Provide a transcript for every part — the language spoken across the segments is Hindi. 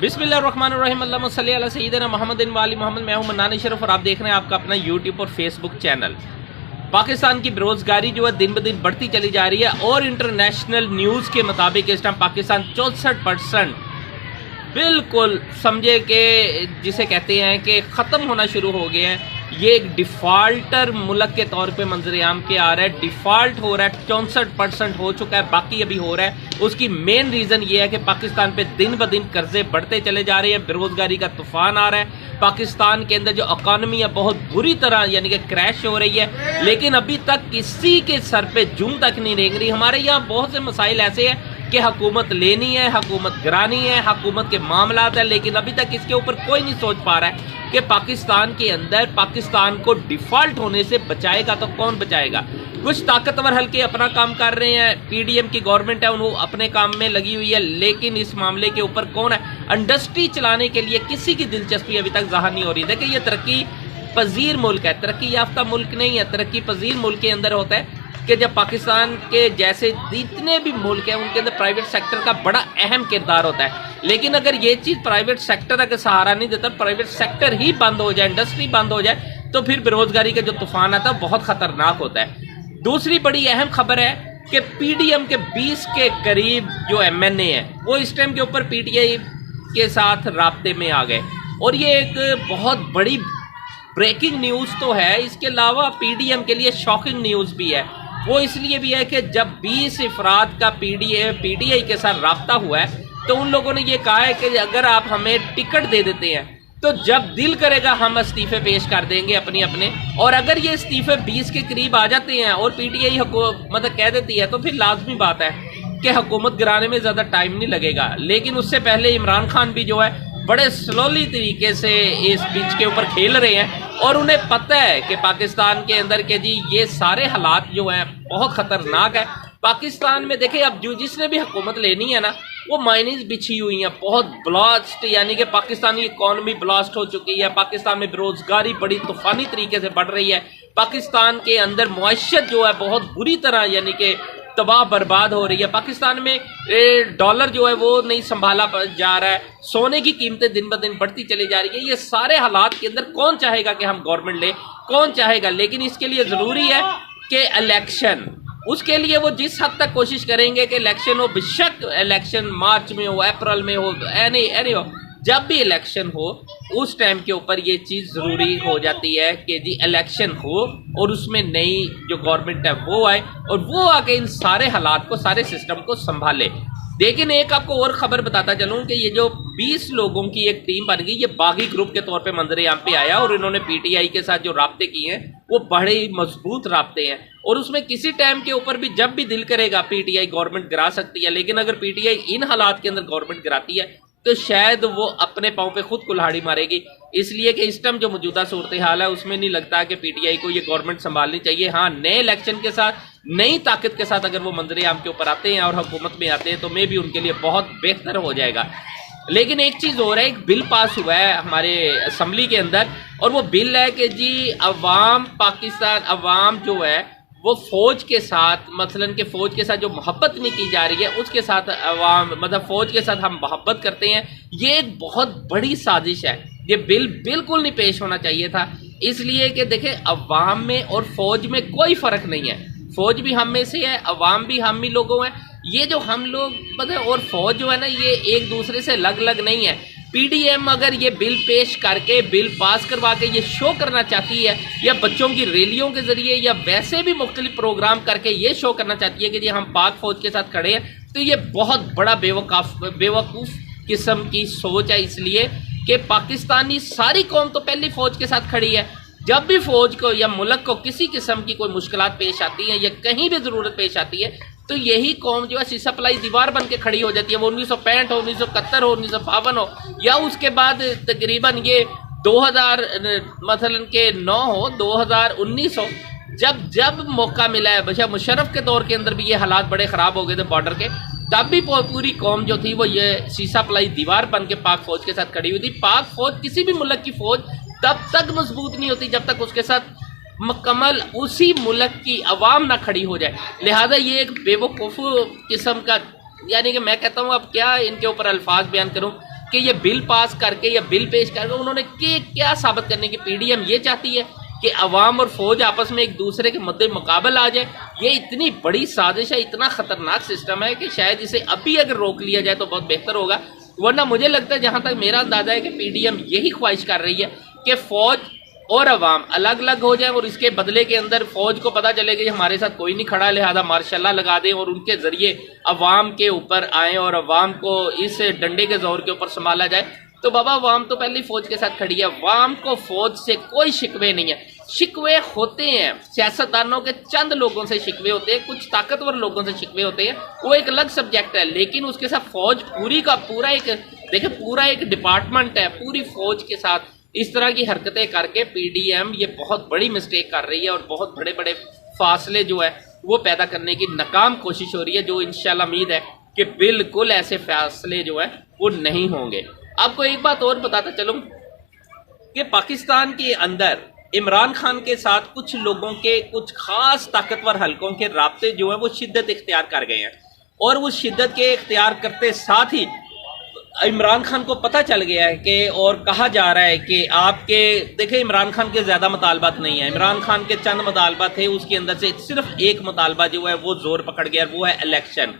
बिस्मिल्लाहिर्रहमानिर्रहीम अल्लाहुम्मा सल्ली अला सय्यिदिना मुहम्मदिन व आलि मोहम्मद। मैं हूं मन्नान अशरफ और आप देख रहे हैं आपका अपना यूट्यूब और फेसबुक चैनल। पाकिस्तान की बेरोजगारी जो है दिन ब दिन बढ़ती चली जा रही है और इंटरनेशनल न्यूज़ के मुताबिक इस टाइम पाकिस्तान 64% बिल्कुल समझे कि जिसे कहते हैं कि ख़त्म होना शुरू हो गए हैं। ये एक डिफ़ाल्टर मुल्क के तौर पे मंजर-ए-आम के आ रहा है, डिफ़ाल्ट हो रहा है, 64% हो चुका है, बाकी अभी हो रहा है। उसकी मेन रीज़न ये है कि पाकिस्तान पे दिन ब दिन कर्जे बढ़ते चले जा रहे हैं, बेरोज़गारी का तूफ़ान आ रहा है। पाकिस्तान के अंदर जो इकॉनमी है बहुत बुरी तरह यानी कि क्रैश हो रही है, लेकिन अभी तक किसी के सर पे जूं तक नहीं रेंग रही। हमारे यहाँ बहुत से मसाइल ऐसे हैं कि हुकूमत लेनी है, हुकूमत गिरानी है, हुकूमत के मामलात है, लेकिन अभी तक इसके ऊपर कोई नहीं सोच पा रहा है कि पाकिस्तान के अंदर पाकिस्तान को डिफ़ॉल्ट होने से बचाएगा तो कौन बचाएगा। कुछ ताकतवर हल्के अपना काम कर रहे हैं, पीडीएम की गवर्नमेंट है वो अपने काम में लगी हुई है, लेकिन इस मामले के ऊपर कौन है। इंडस्ट्री चलाने के लिए किसी की दिलचस्पी अभी तक ज़ाहिर नहीं हो रही। देखिए ये तरक्की पजीर मुल्क है, तरक्की याफ्ता मुल्क नहीं है। तरक्की पजीर मुल्क के अंदर होता है कि जब पाकिस्तान के जैसे जितने भी मुल्क हैं उनके अंदर प्राइवेट सेक्टर का बड़ा अहम किरदार होता है, लेकिन अगर ये चीज़ प्राइवेट सेक्टर अगर सहारा नहीं देता, प्राइवेट सेक्टर ही बंद हो जाए, इंडस्ट्री बंद हो जाए, तो फिर बेरोजगारी का जो तूफान आता है बहुत खतरनाक होता है। दूसरी बड़ी अहम खबर है कि पीडीएम के 20 के करीब जो एमएनए हैं वो इस टाइम के ऊपर पीटीआई के साथ राब्ते में आ गए, और ये एक बहुत बड़ी ब्रेकिंग न्यूज़ तो है। इसके अलावा पीडीएम के लिए शॉकिंग न्यूज़ भी है। वो इसलिए भी है कि जब 20 अफराद का पीटीआई के साथ राब्ता हुआ है तो उन लोगों ने ये कहा है कि अगर आप हमें टिकट दे देते हैं तो जब दिल करेगा हम इस्तीफे पेश कर देंगे अपने अपने, और अगर ये इस्तीफे 20 के करीब आ जाते हैं और पीटीआई मतलब कह देती है तो फिर लाजमी बात है कि हुकूमत गिराने में ज़्यादा टाइम नहीं लगेगा। लेकिन उससे पहले इमरान खान भी जो है बड़े स्लोली तरीके से इस पिच के ऊपर खेल रहे हैं, और उन्हें पता है कि पाकिस्तान के अंदर के जी ये सारे हालात जो हैं बहुत ख़तरनाक है। पाकिस्तान में देखें अब जो जिसने भी हुकूमत लेनी है ना वो माइनीज बिछी हुई हैं, बहुत ब्लास्ट, यानी कि पाकिस्तानी इकॉनमी ब्लास्ट हो चुकी है। पाकिस्तान में बेरोजगारी बड़ी तूफानी तरीके से बढ़ रही है। पाकिस्तान के अंदर मुआशत जो है बहुत बुरी तरह यानी कि तबाह बर्बाद हो रही है। पाकिस्तान में डॉलर जो है वो नहीं संभाला जा रहा है, सोने की कीमतें दिन ब दिन बढ़ती चली जा रही है। ये सारे हालात के अंदर कौन चाहेगा कि हम गवर्नमेंट ले, कौन चाहेगा। लेकिन इसके लिए ज़रूरी है कि इलेक्शन, उसके लिए वो जिस हद तक कोशिश करेंगे कि इलेक्शन हो, बेशक इलेक्शन मार्च में हो, अप्रैल में हो, एनी हो, जब भी इलेक्शन हो उस टाइम के ऊपर ये चीज़ ज़रूरी हो जाती है कि जी इलेक्शन हो और उसमें नई जो गवर्नमेंट है वो आए और वो आके इन सारे हालात को, सारे सिस्टम को संभाले। लेकिन एक आपको और ख़बर बताता चलूँ कि ये जो 20 लोगों की एक टीम बन गई, ये बागी ग्रुप के तौर पे मंजर-ए-आम पे आया, और इन्होंने पीटीआई के साथ जो राब्ते किए हैं वो बड़े ही मजबूत राब्ते हैं, और उसमें किसी टाइम के ऊपर भी जब भी दिल करेगा पीटीआई गवर्नमेंट गिरा सकती है। लेकिन अगर पीटीआई इन हालात के अंदर गवर्नमेंट गिराती है तो शायद वो अपने पाँव पे खुद कुल्हाड़ी मारेगी, इसलिए कि इस टाइम जो मौजूदा सूरत हाल है उसमें नहीं लगता कि पीटीआई को ये गवर्नमेंट संभालनी चाहिए। हाँ, नए इलेक्शन के साथ, नई ताकत के साथ अगर वो मंजर-ए-आम के ऊपर आते हैं और हुकूमत में आते हैं तो मे भी उनके लिए बहुत बेहतर हो जाएगा। लेकिन एक चीज़ हो रहा है, एक बिल पास हुआ है हमारे असम्बली के अंदर, और वो बिल है कि जी पाकिस्तान अवाम जो है वो फ़ौज के साथ, मसलन के फ़ौज के साथ जो मोहब्बत नहीं की जा रही है उसके साथ अवाम, मतलब फ़ौज के साथ हम मोहब्बत करते हैं। ये एक बहुत बड़ी साजिश है। ये बिल बिल्कुल नहीं पेश होना चाहिए था, इसलिए कि देखें अवाम में और फ़ौज में कोई फ़र्क नहीं है। फ़ौज भी हम में से है, अवाम भी हम ही लोगों हैं। ये जो हम लोग मतलब और फ़ौज जो है ना ये एक दूसरे से अलग अलग नहीं है। पीडीएम अगर ये बिल पेश करके, बिल पास करवा के ये शो करना चाहती है, या बच्चों की रैलियों के ज़रिए या वैसे भी मुख्तलिफ प्रोग्राम करके ये शो करना चाहती है कि जी हम पाक फ़ौज के साथ खड़े हैं, तो ये बहुत बड़ा बेवकूफ़ किस्म की सोच है। इसलिए कि पाकिस्तानी सारी कौम तो पहली फ़ौज के साथ खड़ी है। जब भी फ़ौज को या मुल्क को किसी किस्म की कोई मुश्किलात पेश आती हैं या कहीं भी ज़रूरत पेश आती है तो यही कौम जो है सीसा पलाई दीवार बन के खड़ी हो जाती है। वो 1965 हो, 1971 हो, 1952 हो, या उसके बाद तकरीबन ये 2000 मसलन के 9 हो, 2019 हो, जब मौका मिला है। बशा मुशर्रफ के दौर के अंदर भी ये हालात बड़े ख़राब हो गए थे बॉर्डर के, तब भी पूरी कौम जो थी वो ये सीसा पलाई दीवार बन के पाक फ़ौज के साथ खड़ी हुई थी। पाक फ़ौज, किसी भी मुल्क की फ़ौज तब तक मजबूत नहीं होती जब तक उसके साथ मुकम्मल उसी मुल्क की अवाम ना खड़ी हो जाए। लिहाजा ये एक बेवकूफ़ किस्म का, यानी कि मैं कहता हूँ अब क्या इनके ऊपर अल्फाज बयान करूँ, कि ये बिल पास करके या बिल पेश करके उन्होंने क्या साबित करने की पीडीएम ये चाहती है कि अवाम और फौज आपस में एक दूसरे के मद्दे मुकाबल आ जाए। ये इतनी बड़ी साजिश है, इतना खतरनाक सिस्टम है कि शायद इसे अभी अगर रोक लिया जाए तो बहुत बेहतर होगा। वरना मुझे लगता है, जहां तक मेरा अंदाजा है, कि पीडीएम यही ख्वाहिश कर रही है कि फौज और अवाम अलग अलग हो जाए और इसके बदले के अंदर फौज को पता चले कि हमारे साथ कोई नहीं खड़ा, लिहाजा मार्शल लगा दें और उनके जरिए अवाम के ऊपर आए और अवाम को इस डंडे के जोर के ऊपर संभाला जाए। तो बाबा, अवाम तो पहले ही फौज के साथ खड़ी है, अवाम को फौज से कोई शिकवे नहीं है। शिकवे होते हैं सियासतदानों के, चंद लोगों से शिकवे होते हैं, कुछ ताकतवर लोगों से शिकवे होते हैं, वो एक अलग सब्जेक्ट है। लेकिन उसके साथ फौज पूरी का पूरा एक, देखिए, पूरा एक डिपार्टमेंट है, पूरी फौज के साथ इस तरह की हरकतें करके पीडीएम ये बहुत बड़ी मिस्टेक कर रही है और बहुत बड़े बड़े फासले जो है वो पैदा करने की नाकाम कोशिश हो रही है, जो इंशाल्लाह उम्मीद है कि बिल्कुल ऐसे फासले जो है वो नहीं होंगे। आपको एक बात और बताता चलूं कि पाकिस्तान के अंदर इमरान खान के साथ कुछ लोगों के, कुछ खास ताकतवर हलकों के राब्ते जो है वो शिद्दत इख्तियार कर गए हैं और वो शिद्दत के इख्तियार करते साथ ही इमरान खान को पता चल गया है कि, और कहा जा रहा है कि आपके, देखिए, इमरान खान के ज़्यादा मुतालबात नहीं है, इमरान खान के चंद मुतालबा थे, उसके अंदर से सिर्फ एक मुतालबा जो है वो जोर पकड़ गया, वो है इलेक्शन।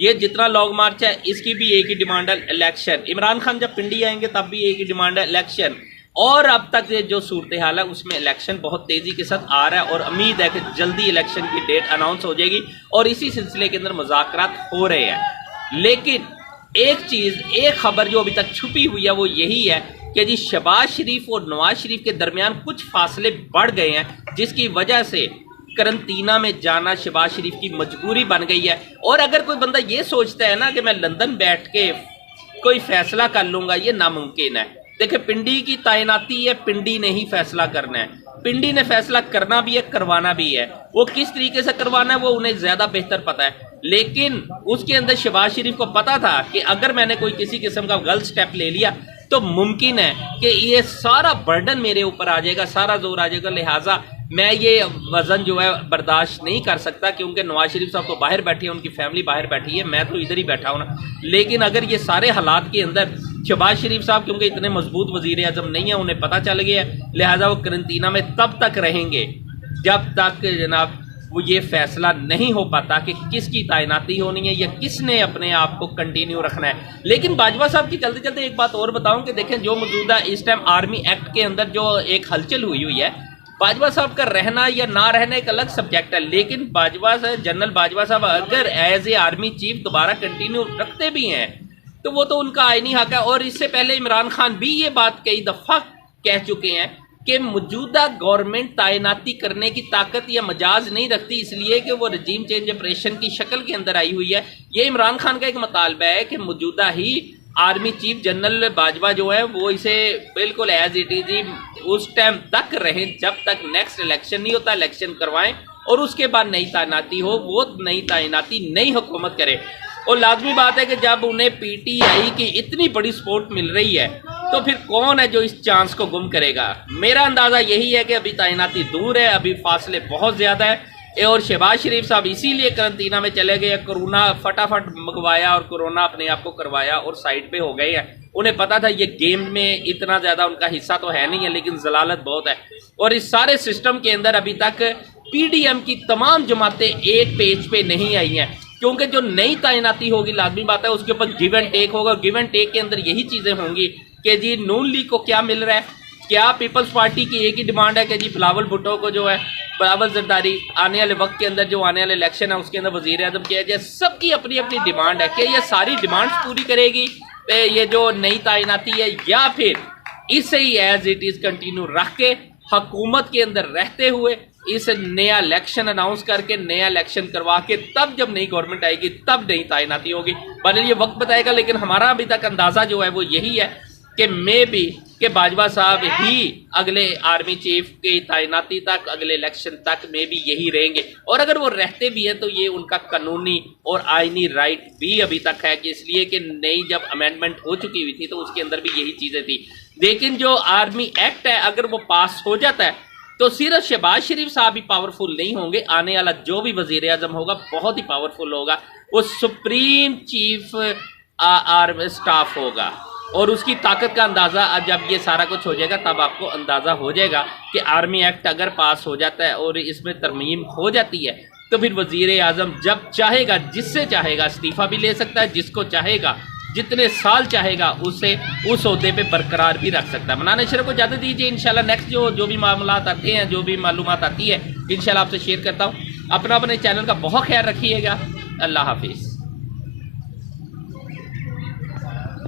ये जितना लॉन्ग मार्च है इसकी भी एक ही डिमांड है, इलेक्शन। इमरान खान जब पिंडी आएंगे तब भी एक ही डिमांड है, इलेक्शन। और अब तक जो सूरत हाल है उसमें इलेक्शन बहुत तेजी के साथ आ रहा है और उम्मीद है कि जल्दी इलेक्शन की डेट अनाउंस हो जाएगी और इसी सिलसिले के अंदर मुज़ाकरात हो रहे हैं। लेकिन एक चीज, एक खबर जो अभी तक छुपी हुई है वो यही है कि जी शहबाज शरीफ और नवाज शरीफ के दरमियान कुछ फासले बढ़ गए हैं, जिसकी वजह से करंतना में जाना शहबाज शरीफ की मजबूरी बन गई है। और अगर कोई बंदा ये सोचता है ना कि मैं लंदन बैठ के कोई फैसला कर लूंगा, ये नामुमकिन है। देखिए, पिंडी की तैनाती है, पिंडी ने ही फैसला करना है, पिंडी ने फैसला करना भी है, करवाना भी है। वो किस तरीके से करवाना है वो उन्हें ज्यादा बेहतर पता है। लेकिन उसके अंदर शहबाज शरीफ को पता था कि अगर मैंने कोई किसी किस्म का गलत स्टेप ले लिया तो मुमकिन है कि ये सारा बर्डन मेरे ऊपर आ जाएगा, सारा जोर आ जाएगा, लिहाजा मैं ये वजन जो है बर्दाश्त नहीं कर सकता। क्योंकि नवाज शरीफ साहब तो बाहर बैठे हैं, उनकी फैमिली बाहर बैठी है, मैं तो इधर ही बैठा हूँ ना। लेकिन अगर ये सारे हालात के अंदर शहबाज शरीफ साहब, क्योंकि इतने मजबूत वजीर आजम नहीं है, उन्हें पता चल गया, लिहाजा वो करंतना में तब तक रहेंगे जब तक जनाब वो ये फैसला नहीं हो पाता कि किसकी तैनाती होनी है या किसने अपने आप को कंटिन्यू रखना है। लेकिन बाजवा साहब की चलते चलते एक बात और बताऊं कि देखें, जो मौजूदा इस टाइम आर्मी एक्ट के अंदर जो एक हलचल हुई है, बाजवा साहब का रहना या ना रहना एक अलग सब्जेक्ट है। लेकिन बाजवा साहब, जनरल बाजवा साहब अगर एज ए आर्मी चीफ दोबारा कंटिन्यू रखते भी हैं तो वो तो उनका आईनी हक है। और इससे पहले इमरान खान भी ये बात कई दफा कह चुके हैं कि मौजूदा गवर्नमेंट तैनाती करने की ताकत या मजाज नहीं रखती, इसलिए कि वो रजीम चेंज ऑपरेशन की शक्ल के अंदर आई हुई है। ये इमरान खान का एक मुतालबा है कि मौजूदा ही आर्मी चीफ जनरल बाजवा जो है वो इसे बिल्कुल एज इट इज ही उस टाइम तक रहे जब तक नेक्स्ट इलेक्शन नहीं होता, इलेक्शन करवाएं और उसके बाद नई तैनाती हो, वो नई तैनाती नई हुकूमत करे। और लाजमी बात है कि जब उन्हें पीटीआई की इतनी बड़ी सपोर्ट मिल रही है तो फिर कौन है जो इस चांस को गुम करेगा। मेरा अंदाजा यही है कि अभी तैनाती दूर है, अभी फासले बहुत ज्यादा है और शहबाज शरीफ साहब इसीलिए करंतना में चले गए, कोरोना फटाफट मंगवाया और कोरोना अपने आप को करवाया और साइड पे हो गए हैं। उन्हें पता था ये गेम में इतना ज्यादा उनका हिस्सा तो है नहीं है, लेकिन जलालत बहुत है। और इस सारे सिस्टम के अंदर अभी तक पीडीएम की तमाम जमातें एक पेज पे नहीं आई हैं, क्योंकि जो नई तैनाती होगी लाजमी बात है उसके ऊपर गिव एंड टेक होगा। गिव एंड टेक के अंदर यही चीजें होंगी कि जी नून लीग को क्या मिल रहा है, क्या पीपल्स पार्टी की एक ही डिमांड है कि जी बिलावल भुट्टो को जो है, बिलावल जरदारी आने वाले वक्त के अंदर जो आने वाले इलेक्शन है उसके अंदर वजीर आजम किया जाए। सबकी अपनी अपनी डिमांड है कि ये सारी डिमांड्स पूरी करेगी ये जो नई तैनाती है, या फिर इसे ही एज इट इज कंटिन्यू रख के हुकूमत के अंदर रहते हुए इस नया इलेक्शन अनाउंस करके नया इलेक्शन करवा के तब जब नई गवर्नमेंट आएगी तब नई तैनाती होगी। भले ये वक्त बताएगा, लेकिन हमारा अभी तक अंदाजा जो है वो यही है कि मे बी कि बाजवा साहब ही अगले आर्मी चीफ की तैनाती तक, अगले इलेक्शन तक मे बी यही रहेंगे। और अगर वो रहते भी हैं तो ये उनका कानूनी और आईनी राइट भी अभी तक है कि इसलिए कि नई जब अमेंडमेंट हो चुकी हुई थी तो उसके अंदर भी यही चीजें थी। लेकिन जो आर्मी एक्ट है अगर वो पास हो जाता है तो सिर्फ शहबाज शरीफ साहब ही पावरफुल नहीं होंगे, आने वाला जो भी वजीर आजम होगा बहुत ही पावरफुल होगा। वो सुप्रीम चीफ आर्मी स्टाफ होगा, और उसकी ताकत का अंदाज़ा जब ये सारा कुछ हो जाएगा तब आपको अंदाज़ा हो जाएगा कि आर्मी एक्ट अगर पास हो जाता है और इसमें तरमीम हो जाती है तो फिर वज़ीर आज़म जब चाहेगा, जिससे चाहेगा इस्तीफ़ा भी ले सकता है, जिसको चाहेगा जितने साल चाहेगा उसे उस ओहदे पे बरकरार भी रख सकता है। मनान अशरफ को इजाज़त दीजिए। इंशाल्लाह नेक्स्ट जो भी मामलात आते हैं, जो भी मालूमात आती है, इंशाल्लाह आपसे शेयर करता हूँ। अपने चैनल का बहुत ख्याल रखिएगा। अल्लाह हाफिज़।